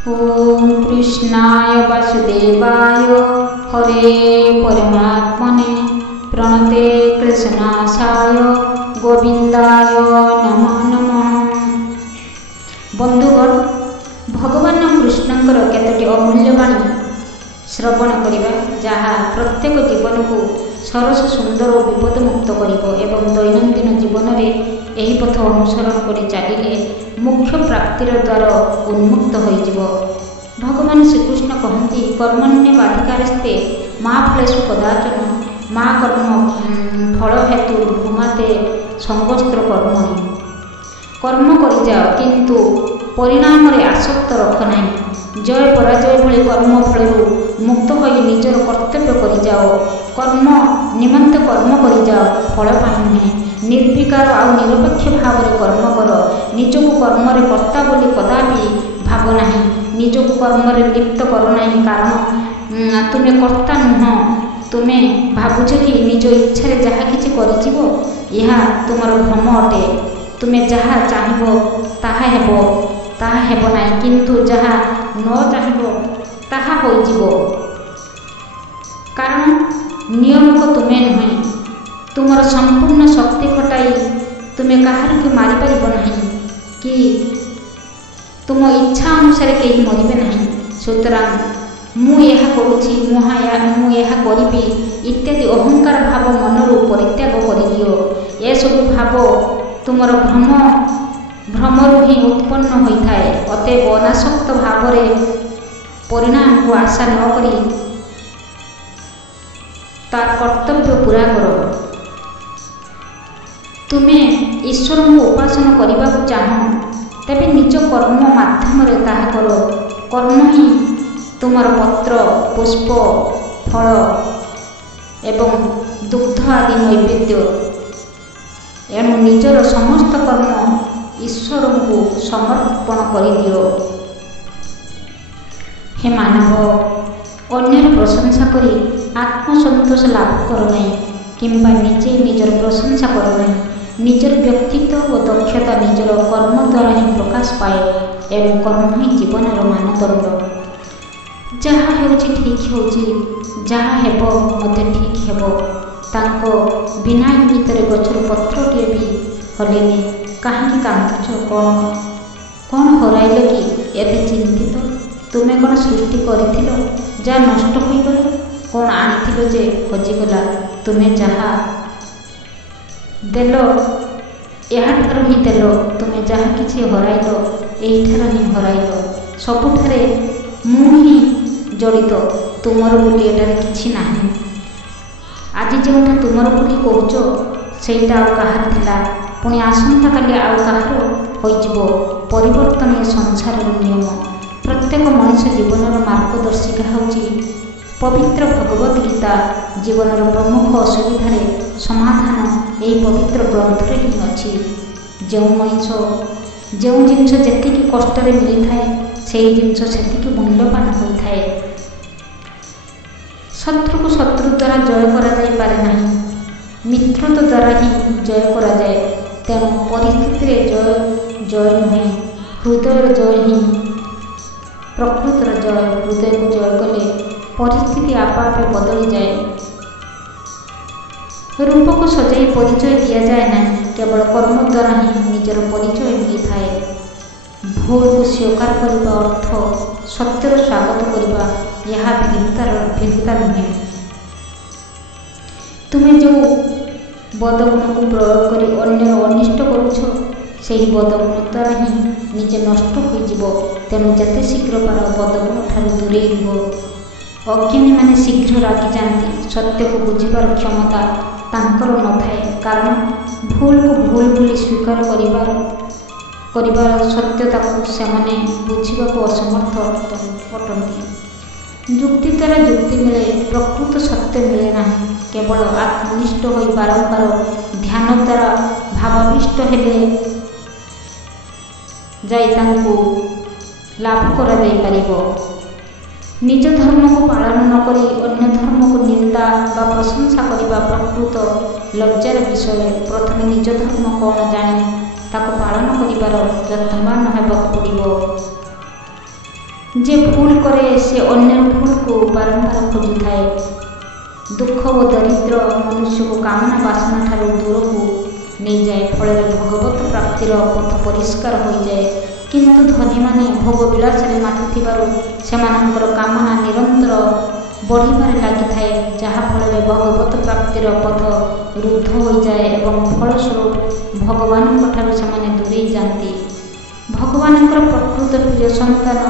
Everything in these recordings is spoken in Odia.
ओम कृष्णाय वासुदेवाय हरे परमात्मने प्रणते कृष्णासाय गोविंदाय नमो नमः। बंधुगण, भगवान कृष्णଙ୍କର केतोटी अमूल्यवाणी श्रवण करिबा जहा प्रत्येक जीवन को सरस सुंदर और विपदमुक्त करिबो एवं दैनंदिन जीवन रे एही पथ अनुसरण करि चलिले मुख्य प्राप्तिर द्वार उन्मुक्त होइजिबो। भगवान श्रीकृष्ण कहती कर्मण्येवाधिकारस्ते मा फलेषु कदाचन मा कर्म फल हेतु भूमाते संगस्त्र कर्मणि। कर्म करि जाओ किंतु परिणाम रे आसक्त रख नहीं। जय पराजय भली कर्म फलरू मुक्त होई निजर कर्तव्य करि जाओ। कर्म निमंत कर्म करि जाओ, फल पाई नुहे। निर्विकार आउ निरपेक्ष भाव में कर्म कर। निजको कर्म रे कर्ता बोली कदापि भाव नहीं। निजको कर्म रे लिप्त कर नहीं, कारण तुमे कर्ता नुह। तुमे भावुछ कि निज इच्छा रे जहा किछि करिजिवो, यह तुमर भ्रम अटे। तुमे जहा चाहिबो ताहा हेबो, ताहा हेबो नाही, किंतु जहा न चाहिबो ताहा होइजिवो। कारण नियम को तुमे नुहे। तुमर संपूर्ण शक्ति खटाई तुमे काहार के मारि परिबो नहीं कि तुम इच्छा अनुसार कहीं मरबे नहीं। सुतरां मु यह करुछि, मु यह करिबि इत्यादि अहंकार भाव मनरू परित्याग करिदियो। ए सब भाव तुमर भ्रमरू ही उत्पन्न होइथाए। अतएव अनासक्त भाव परिणाम को आशा न करी तार कर्तव्य पूरा करो। तुमे ईश्वर को उपासना करने को चाह तेबे निज कर्म माध्यम रे ताहा करो। कर्म ही तुमर पत्र पुष्प फल एवं दुग्ध आदि नैवेद्य। एणु निजर समस्त कर्म ईश्वर को समर्पण कर दियो। हे मानव, अन्यर प्रशंसा करी आत्मसंतोष लाभ कर नहीं, किंबा निजे निजर प्रशंसा कर नहीं। निजर व्यक्तित्व और दक्षता निजर कर्म द्वारा ही प्रकाश पाए एवं कर्म ही जीवनर मानदंड। जहाँ हेउछि ठीक हेउछि, जहाँ हेबो मते ठीक हेबो। तांको बिना इंगितर गछर पत्रटिए भी हलेनी। काहेकि कांदुछ? कौन हराइल कि एबे चिंतित? तुमे कौन सृष्टि करिथिलो जा नष्ट होइगला? कौन आनिथिलो जे हजिगला? तुमे जहा देलो एहाठार ही देलो। तुमे जहा किछि हराइलो एहिठार ही हराइलो। सबुठारे मु ही जड़ित, तुमर बोली एटारे किछि नाही। आज जोटा तुमर बोली कहूच सेटा आउ काहार थिला, पुणी आसंता काली आउ काहार होइजिवो। परिवर्तन ए संसारर नियम। प्रत्येक मनुष्य जीवनर मार्गदर्शिका होउछि पवित्र भगवद गीता। जीवनर प्रमुख असुविधार समाधान यही पवित्र ग्रंथरे ही अच्छी। जो मनीष जो जिनस जेतिकी कष्ट मिली थाए से जिनस सेतिकी मूल्यवान होता है। शत्रु को शत्रु द्वारा जय करा जाई पारे नहीं, मित्रता द्वारा ही जय करा जाए। तेणु परिस्थिति रे जय नुहे, हृदय जय ही प्रकृतर जय। हृदय को जय कले परिस्थिति आपा आपे बदली जाए। रूप को सजाई परिचय दिया जाए ना, केवल कर्म द्वारा ही निजर परिचय मिली थाए। भूल को स्वीकार करने अर्थ सत्यर स्वागत करने, यह भिन्नता नुहे। तुम्हें जो बदगुण को प्रयोग कर अन्य अनिष्ट करुछ, से बदगुण द्वारा ही निजे नष्ट हो। तेणु जिते शीघ्र पार बदगुण ठार दूरे रहो। अज्ञानी माने शीघ्र रागी जाती। सत्य को बुझिबार क्षमता तांकर न थाए, कारण भूल को भूल बोली स्वीकार करिबार सत्यता को सेमाने बुझिबा को असमर्थ अटंती। युक्ति द्वारा युक्ति मिले, प्रकृत सत्य मिले नहीं। केवल आत्मनिष्ठ होई बारंबार ध्यान द्वारा भावाविष्ट हेले जाई तांको लाभ करा जाई परिबो। निज धर्म को पालन न करी अन्य धर्म को निंदा बा प्रशंसा करने प्रकृत लज्जार विषय। प्रथम निज धर्म कौन जानी ताको पालन कर यत्नवान होगा पड़ो। ଯେ ଭୁଲ କରେ ସେ ଅନ୍ୟର ଭୁଲକୁ ବାରମ୍ବାର ଖୋଜିଥାଏ। ଦୁଃଖ ଓ ଦରିଦ୍ର ମନୁଷ୍ୟକୁ କାମନା ବାସନା ଠାରୁ ଦୂରକୁ ନେଇଯାଏ, ଫଳରେ ଭଗବତ ପ୍ରାପ୍ତିର ପଥ ପରିଷ୍କାର ହୋଇଯାଏ। କିନ୍ତୁ ଧନୀମାନେ ଭୋଗ ବିଳାସରେ ମାତିଥିବାରୁ ସେମାନଙ୍କର କାମନା ନିରନ୍ତର ବଢ଼ିବାରେ ଲାଗିଥାଏ, ଯାହାଫଳରେ ଭଗବତ ପ୍ରାପ୍ତିର ପଥ ରୁଦ୍ଧ ହୋଇଯାଏ ଏବଂ ଫଳସ୍ୱରୂପ ଭଗବାନଙ୍କ ଠାରୁ ସେମାନେ ଦୂରେଇ ଯାଆନ୍ତି। ଭଗବାନଙ୍କର ପ୍ରକୃତ ପ୍ରିୟ ସନ୍ତାନ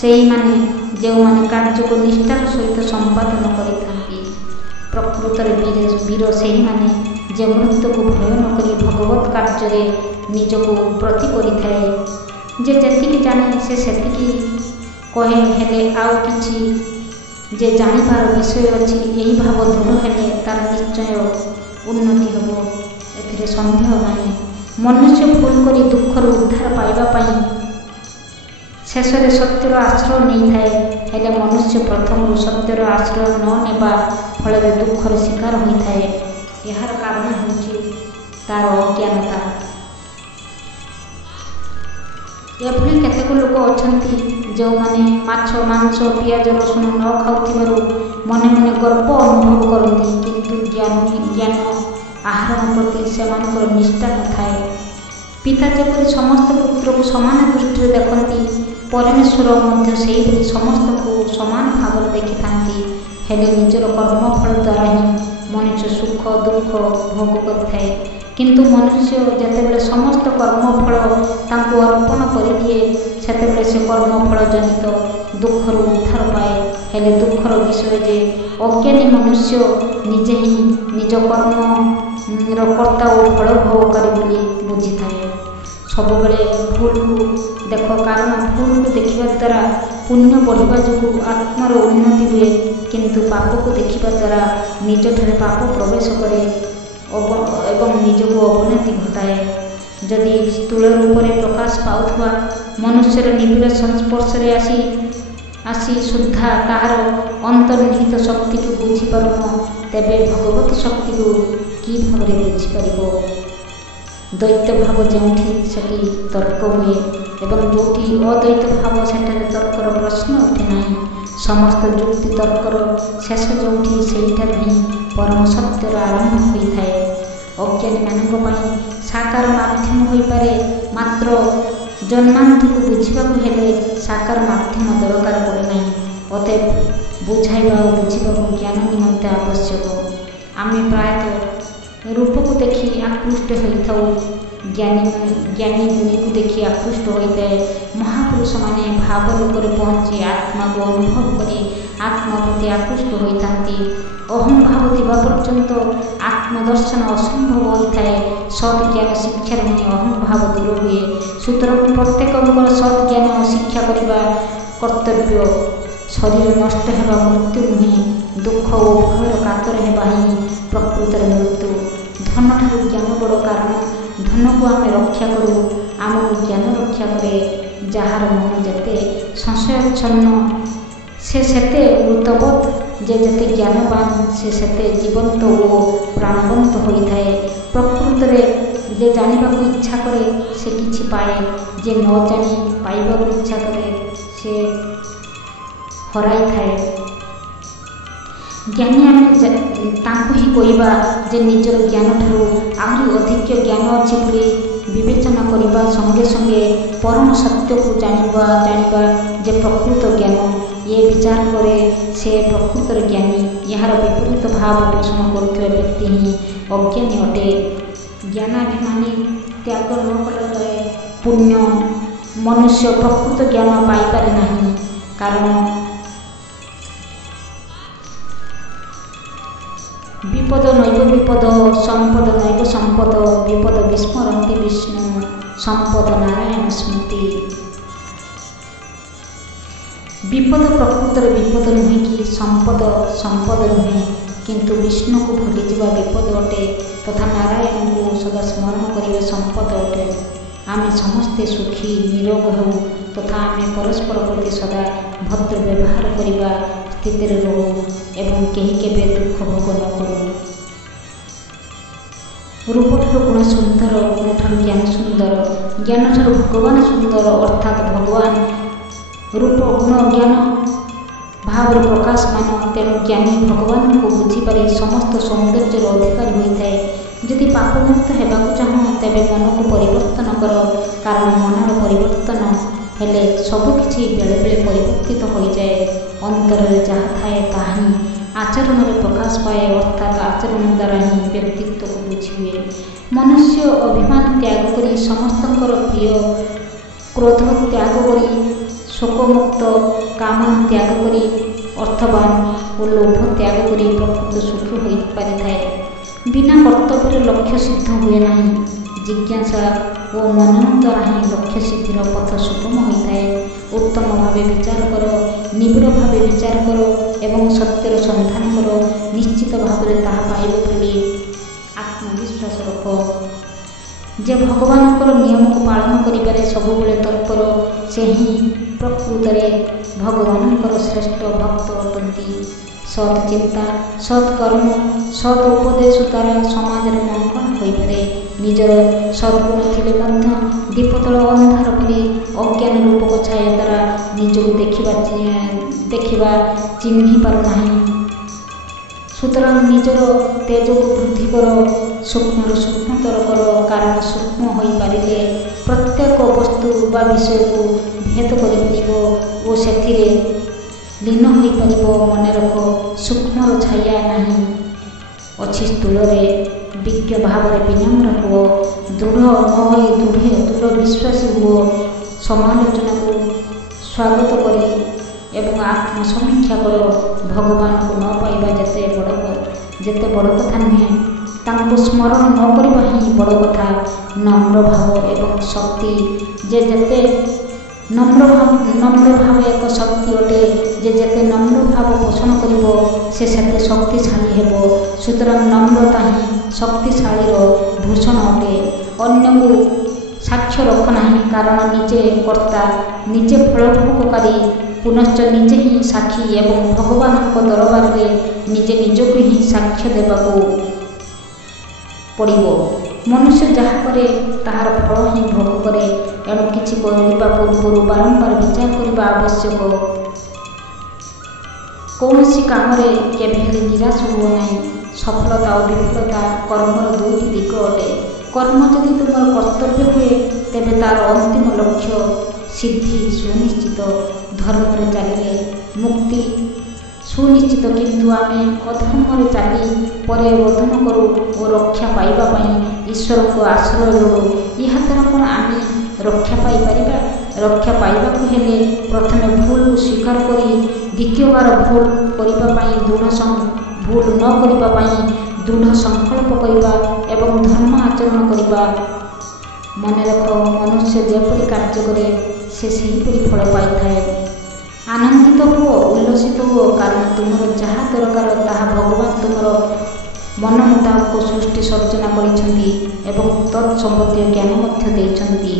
ସେହିମାନେ ଯେଉଁମାନେ କାର୍ଯ୍ୟକୁ ନିଷ୍ଠାର ସହିତ ସମ୍ପାଦନ କରିଥାନ୍ତି। ପ୍ରକୃତରେ ବୀର ସେହିମାନେ ଯେ ମୃତ୍ୟୁକୁ ଭୟ ନ କରି ଭଗବତ କାର୍ଯ୍ୟରେ ନିଜକୁ ପ୍ରତି କରିଥାଏ। ଯେ ଯେତିକି ଜାଣେ ସେ ସେତିକି କହେ, ହେଲେ ଆଉ କିଛି ଯେ ଜାଣିବାର ବିଷୟ ଅଛି, ଏହି ଭାବ ଦୃଢ଼ ହେଲେ ତାର ନିଶ୍ଚୟ ଉନ୍ନତି ହେବ, ଏଥିରେ ସନ୍ଦେହ ନାହିଁ। ମନୁଷ୍ୟ ଭୁଲ କରି ଦୁଃଖରୁ ଉଦ୍ଧାର ପାଇବା ପାଇଁ ଶେଷରେ ସତ୍ୟର ଆଶ୍ରୟ ନେଇଥାଏ, ହେଲେ ମନୁଷ୍ୟ ପ୍ରଥମରୁ ସତ୍ୟର ଆଶ୍ରୟ ନ ନେବା ଫଳରେ ଦୁଃଖର ଶିକାର ହୋଇଥାଏ। ଏହାର କାରଣ ହେଉଛି ତାର ଅଜ୍ଞାନତା। ଏଭଳି କେତେକ ଲୋକ ଅଛନ୍ତି ଯେଉଁମାନେ ମାଛ, ମାଂସ, ପିଆଜ, ରସୁଣ ନ ଖାଉଥିବାରୁ ମନେ ମନେ ଗର୍ବ ଅନୁଭବ କରନ୍ତି, କିନ୍ତୁ ଜ୍ଞାନ ଆହରଣ ପ୍ରତି ସେମାନଙ୍କର ନିଷ୍ଠା ନଥାଏ। ପିତା ଯେପରି ସମସ୍ତ ପୁତ୍ରକୁ ସମାନ ଦୃଷ୍ଟିରେ ଦେଖନ୍ତି, ପରମେଶ୍ୱର ମଧ୍ୟ ସେହିଭଳି ସମସ୍ତଙ୍କୁ ସମାନ ଭାବରେ ଦେଖିଥାନ୍ତି। ହେଲେ ନିଜର କର୍ମଫଳ ଦ୍ୱାରା ହିଁ ମନୁଷ୍ୟ ସୁଖ ଦୁଃଖ ଭୋଗ କରିଥାଏ। କିନ୍ତୁ ମନୁଷ୍ୟ ଯେତେବେଳେ ସମସ୍ତ କର୍ମଫଳ ତାଙ୍କୁ ଅର୍ପଣ କରିଦିଏ, ସେତେବେଳେ ସେ କର୍ମଫଳ ଜନିତ ଦୁଃଖରୁ ଉଦ୍ଧାର ପାଏ। ହେଲେ ଦୁଃଖର ବିଷୟ ଯେ ଅଜ୍ଞାନୀ ମନୁଷ୍ୟ ନିଜେ ହିଁ ନିଜ କର୍ମର କର୍ତ୍ତା ଓ ଫଳ ଭୋଗକାରୀ ବୋଲି ବୁଝିଥାଏ। ସବୁବେଳେ ଭୁଲକୁ ଦେଖ, କାରଣ ଭୁଲକୁ ଦେଖିବା ଦ୍ୱାରା ପୁଣ୍ୟ ବଢ଼ିବା ଯୋଗୁଁ ଆତ୍ମାର ଉନ୍ନତି ହୁଏ, କିନ୍ତୁ ପାପକୁ ଦେଖିବା ଦ୍ୱାରା ନିଜଠାରେ ପାପ ପ୍ରବେଶ କରେ ଏବଂ ନିଜକୁ ଅବନତି ଘଟାଏ। ଯଦି ସ୍ଥୂଳ ରୂପରେ ପ୍ରକାଶ ପାଉଥିବା ମନୁଷ୍ୟର ନିବିଡ଼ ସଂସ୍ପର୍ଶରେ ଆସି ସୁଦ୍ଧା ତାହାର ଅନ୍ତର୍ନିହିତ ଶକ୍ତିକୁ ବୁଝିପାରୁନ, ତେବେ ଭଗବତ ଶକ୍ତିକୁ କି ଭାବରେ ବୁଝିପାରିବ? ଦ୍ୱୈତ ଭାବ ଯେଉଁଠି ସେଠି ତର୍କ ହୁଏ ଏବଂ ଯେଉଁଠି ଅଦ୍ୱୈତ ଭାବ ସେଠାରେ ତର୍କର ପ୍ରଶ୍ନ ଉଠେ ନାହିଁ। ସମସ୍ତ ଯୁକ୍ତି ତର୍କର ଶେଷ ଯେଉଁଠି ସେହିଠାରେ ହିଁ ପରମ ସତ୍ୟର ଆରମ୍ଭ ହୋଇଥାଏ। ଅଜ୍ଞାନୀମାନଙ୍କ ପାଇଁ ସାକାର ମାଧ୍ୟମ ହୋଇପାରେ, ମାତ୍ର ଜନ୍ମାନ୍ତକୁ ବୁଝିବାକୁ ହେଲେ ସାକାର ମାଧ୍ୟମ ଦରକାର ପଡ଼େ ନାହିଁ। ଅତଏବ ବୁଝାଇବା ଓ ବୁଝିବାକୁ ଜ୍ଞାନ ନିମନ୍ତେ ଆବଶ୍ୟକ। ଆମେ ପ୍ରାୟତଃ ରୂପକୁ ଦେଖି ଆକୃଷ୍ଟ ହୋଇଥାଉ, ଜ୍ଞାନୀ ଗୁଣୀକୁ ଦେଖି ଆକୃଷ୍ଟ ହୋଇଥାଏ। ମହାପୁରୁଷମାନେ ଭାବ ଲୋକରେ ପହଞ୍ଚି ଆତ୍ମାକୁ ଅନୁଭବ କରି ଆତ୍ମା ପ୍ରତି ଆକୃଷ୍ଟ ହୋଇଥାନ୍ତି। ଅହଂଭାବ ଥିବା ପର୍ଯ୍ୟନ୍ତ ଆତ୍ମଦର୍ଶନ ଅସମ୍ଭବ ହୋଇଥାଏ। ସତ୍ ଜ୍ଞାନ ଶିକ୍ଷାରୁ ହିଁ ଅହଂଭାବ ଦୂର ହୁଏ। ସୁତରାଂ ପ୍ରତ୍ୟେକଙ୍କର ସତ୍ ଜ୍ଞାନ ଶିକ୍ଷା କରିବା କର୍ତ୍ତବ୍ୟ। ଶରୀର ନଷ୍ଟ ହେବା ମୃତ୍ୟୁ ନୁହେଁ, ଦୁଃଖ ଓ ଭୟର କାତର ହେବା ହିଁ ପ୍ରକୃତରେ ମୃତ୍ୟୁ। ଧନଠାରୁ ଜ୍ଞାନ ବଡ଼, କାରଣ ଧନକୁ ଆମେ ରକ୍ଷା କରୁ, ଆମକୁ ଜ୍ଞାନ ରକ୍ଷା କରେ। ଯାହାର ମନ ଯେତେ ସଂଶୟାଚ୍ଛନ୍ନ ସେ ସେତେ ମୃତବତ୍, ଯେ ଯେତେ ଜ୍ଞାନବାନ ସେ ସେତେ ଜୀବନ୍ତ ଓ ପ୍ରାଣବନ୍ତ ହୋଇଥାଏ। ପ୍ରକୃତରେ ଯେ ଜାଣିବାକୁ ଇଚ୍ଛା କରେ ସେ କିଛି ପାଏ, ଯେ ନ ଜାଣି ପାଇବାକୁ ଇଚ୍ଛା କରେ ସେ ହରାଇଥାଏ। ଜ୍ଞାନୀ ଆମେ ତାଙ୍କୁ ହିଁ କହିବା ଯେ ନିଜର ଜ୍ଞାନଠାରୁ ଆହୁରି ଅଧିକ ଜ୍ଞାନ ଅଛି ବୋଲି ବିବେଚନା କରିବା ସଙ୍ଗେ ସଙ୍ଗେ ପରମ ସତ୍ୟକୁ ଜାଣିବା ଯେ ପ୍ରକୃତ ଜ୍ଞାନ। ଏ ବିଚାର କରେ ସେ ପ୍ରକୃତରେ ଜ୍ଞାନୀ। ଏହାର ବିପରୀତ ଭାବ ପୋଷଣ କରୁଥିବା ବ୍ୟକ୍ତି ହିଁ ଅଜ୍ଞାନୀ ଅଟେ। ଜ୍ଞାନାଭିମାନୀ ତ୍ୟାଗ ନ କଲା ଯାଏ ପୁଣ୍ୟ ମନୁଷ୍ୟ ପ୍ରକୃତ ଜ୍ଞାନ ପାଇପାରେ ନାହିଁ, କାରଣ ବିପଦ ନୈବ ବିପଦ, ସମ୍ପଦ ନୈବ ସମ୍ପଦ, ବିପଦ ବିସ୍ମରନ୍ତି ବିଷ୍ଣୁ, ସମ୍ପଦ ନାରାୟଣ ସ୍ମୃତି। ବିପଦ ପ୍ରକୃତରେ ବିପଦ ନୁହେଁ କି ସମ୍ପଦ ନୁହେଁ, କିନ୍ତୁ ବିଷ୍ଣୁକୁ ଭୁଲିଯିବା ବିପଦ ଅଟେ ତଥା ନାରାୟଣଙ୍କୁ ସଦା ସ୍ମରଣ କରିବା ସମ୍ପଦ ଅଟେ। ଆମେ ସମସ୍ତେ ସୁଖୀ ନିରୋଗ ହେଉ ତଥା ଆମେ ପରସ୍ପର ପ୍ରତି ସଦା ଭଦ୍ର ବ୍ୟବହାର କରିବା ସ୍ଥିତିରେ ରହୁ ଏବଂ କେହି କେବେ ଦୁଃଖ ଭୋଗ ନ କରୁ। ରୂପଠାରୁ ଗୁଣ ସୁନ୍ଦର, ଗୁଣଠାରୁ ଜ୍ଞାନ ସୁନ୍ଦର, ଜ୍ଞାନଠାରୁ ଭଗବାନ ସୁନ୍ଦର, ଅର୍ଥାତ୍ ଭଗବାନ ରୂପ ଗୁଣ ଜ୍ଞାନ ଭାବରେ ପ୍ରକାଶମାନ। ତେଣୁ ଜ୍ଞାନୀ ଭଗବାନଙ୍କୁ ବୁଝିପାରି ସମସ୍ତ ସୌନ୍ଦର୍ଯ୍ୟର ଅଧିକାରୀ ହୋଇଥାଏ। ଯଦି ପାପମୁକ୍ତ ହେବାକୁ ଚାହଁ ତେବେ ମନକୁ ପରିବର୍ତ୍ତନ କର, କାରଣ ମନର ପରିବର୍ତ୍ତନ ହେଲେ ସବୁକିଛି ବେଳେବେଳେ ପରିବର୍ତ୍ତିତ ହୋଇଯାଏ। ଅନ୍ତରରେ ଯାହା ଥାଏ ତାହା ହିଁ ଆଚରଣରେ ପ୍ରକାଶ ପାଏ, ଅର୍ଥାତ୍ ଆଚରଣ ଦ୍ୱାରା ହିଁ ବ୍ୟକ୍ତିତ୍ୱକୁ ବୁଝିହୁଏ। ମନୁଷ୍ୟ ଅଭିମାନ ତ୍ୟାଗ କରି ସମସ୍ତଙ୍କର ପ୍ରିୟ, କ୍ରୋଧ ତ୍ୟାଗ କରି ଶୋକମୁକ୍ତ, କାମନା ତ୍ୟାଗ କରି ଅର୍ଥବାନ ଓ ଲୋଭ ତ୍ୟାଗ କରି ପ୍ରକୃତ ସୁଖୀ ହୋଇପାରିଥାଏ। ବିନା କର୍ତ୍ତବ୍ୟରେ ଲକ୍ଷ୍ୟ ସିଦ୍ଧ ହୁଏ ନାହିଁ। ଜିଜ୍ଞାସା ଓ ମନନ ଦ୍ୱାରା ହିଁ ଲକ୍ଷ୍ୟ ସିଦ୍ଧିର ପଥ ସୁଗମ ହୋଇଥାଏ। ଉତ୍ତମ ଭାବେ ବିଚାର କର, ନିବିଡ଼ ଭାବେ ବିଚାର କର ଏବଂ ସତ୍ୟର ସନ୍ଧାନ କର। ନିଶ୍ଚିତ ଭାବରେ ତାହା ପାଇବ ବୋଲି ଆତ୍ମବିଶ୍ୱାସ ରଖ। ଯେ ଭଗବାନଙ୍କର ନିୟମକୁ ପାଳନ କରିବାରେ ସବୁବେଳେ ତତ୍ପର, ସେ ହିଁ ପ୍ରକୃତରେ ଭଗବାନଙ୍କର ଶ୍ରେଷ୍ଠ ଭକ୍ତ ଅଟନ୍ତି। ସତ୍ ଚିନ୍ତା, ସତ୍ କର୍ମ, ସତ୍ ଉପଦେଶ ଦ୍ୱାରା ସମାଜରେ ମଙ୍ଗଳ ହୋଇପାରେ। ନିଜର ସଦ୍ଗୁଣ ଥିଲେ ମଧ୍ୟ ଦୀପତଳ ଅନ୍ଧାର ପରି ଅଜ୍ଞାନ ରୂପକ ଛାୟା ଦ୍ୱାରା ନିଜକୁ ଦେଖିବା ଚିହ୍ନି ପାରୁନାହିଁ। ସୁତରାଂ ନିଜର ତେଜକୁ ବୃଦ୍ଧି କର, ସୂକ୍ଷ୍ମରୁ ସୂକ୍ଷ୍ମତର କର, କାରଣ ସୂକ୍ଷ୍ମ ହୋଇପାରିଲେ ପ୍ରତ୍ୟେକ ବସ୍ତୁ ବା ବିଷୟକୁ ଭେଦ କରିପାରିବ ଓ ସେଥିରେ ଲୀନ ହୋଇପାରିବ। ମନେ ରଖ, ସୂକ୍ଷ୍ମର ଛାୟା ନାହିଁ ଅଛି ସ୍ଥୂଳରେ। ବିଜ୍ଞ ଭାବରେ ବିନମ୍ର ହୁଅ, ଦୃଢ଼ ନ ହୋଇ ଦୃଢ଼ ବିଶ୍ୱାସୀ ହୁଅ। ସମାଲୋଚନାକୁ ସ୍ୱାଗତ କରି ଏବଂ ଆତ୍ମସମୀକ୍ଷା କର। ଭଗବାନଙ୍କୁ ନ ପାଇବା ଯେତେ ବଡ଼ କଥା ନୁହେଁ, ତାଙ୍କୁ ସ୍ମରଣ ନ କରିବା ହିଁ ବଡ଼ କଥା। ନମ୍ର ଭାବ ଏବଂ ଶକ୍ତି, ଯେତେ ନମ୍ର ଭାବ ଏକ ଶକ୍ତି ଅଟେ। ଯେତେ ନମ୍ର ଭାବ ପୋଷଣ କରିବ ସେ ସେତେ ଶକ୍ତିଶାଳୀ ହେବ। ସୁତରାଂ ନମ୍ରତା ହିଁ ଶକ୍ତିଶାଳୀର ଭୂଷଣ ଅଟେ। ଅନ୍ୟକୁ ସାକ୍ଷ୍ୟ ରଖ ନାହିଁ, କାରଣ ନିଜେ କର୍ତ୍ତା, ନିଜେ ଫଳଭୋଗକାରୀ, ପୁନଶ୍ଚ ନିଜେ ହିଁ ସାକ୍ଷୀ ଏବଂ ଭଗବାନଙ୍କ ଦରବାରରେ ନିଜେ ନିଜକୁ ହିଁ ସାକ୍ଷ୍ୟ ଦେବାକୁ ପଡ଼ିବ। ମନୁଷ୍ୟ ଯାହା କରେ ତାହାର ଫଳ ହିଁ ଭୋଗ କରେ। ଏଣୁ କିଛି କରିବା ପୂର୍ବରୁ ବାରମ୍ବାର ବିଚାର କରିବା ଆବଶ୍ୟକ। କୌଣସି କାମରେ କେବେହେଲେ ନିରାଶ ହୁଅ ନାହିଁ। ସଫଳତା ଓ ବିଫଳତା କର୍ମର ଦୁଇଟି ଦିଗ ଅଟେ। କର୍ମ ଯଦି ତୁମର କର୍ତ୍ତବ୍ୟ ହୁଏ ତେବେ ତାର ଅନ୍ତିମ ଲକ୍ଷ୍ୟ ସିଦ୍ଧି ସୁନିଶ୍ଚିତ। ଧର୍ମରେ ଚାଲିଲେ ମୁକ୍ତି ସୁନିଶ୍ଚିତ, କିନ୍ତୁ ଆମେ ଅଧର୍ମରେ ଚାଲି ପରେ ରୋଦନ କରୁ ଓ ରକ୍ଷା ପାଇବା ପାଇଁ ଈଶ୍ୱରଙ୍କ ଆଶ୍ରୟ ଲୋଡ଼ୁ। ଏହାଦ୍ୱାରା କ'ଣ ଆମେ ରକ୍ଷା ପାଇପାରିବା? ରକ୍ଷା ପାଇବାକୁ ହେଲେ ପ୍ରଥମେ ଭୁଲକୁ ସ୍ୱୀକାର କରି ଦ୍ୱିତୀୟବାର ଭୁଲ ନ କରିବା ପାଇଁ ଦୃଢ଼ ସଂକଳ୍ପ କରିବା ଏବଂ ଧର୍ମ ଆଚରଣ କରିବା। ମନେ ରଖ, ମନୁଷ୍ୟ ଯେପରି କାର୍ଯ୍ୟ କରେ ସେ ସେହିପରି ଫଳ ପାଇଥାଏ। ଆନନ୍ଦିତ ହୁଅ, ଉଲ୍ଲସିତ ହୁଅ, କାରଣ ତୁମର ଯାହା ଦରକାର ତାହା ଭଗବାନ ତୁମର ମନ ମୁତାବକ ସୃଷ୍ଟି ସର୍ଜନା କରିଛନ୍ତି ଏବଂ ତତ୍ ସମ୍ବନ୍ଧୀୟ ଜ୍ଞାନ ମଧ୍ୟ ଦେଇଛନ୍ତି।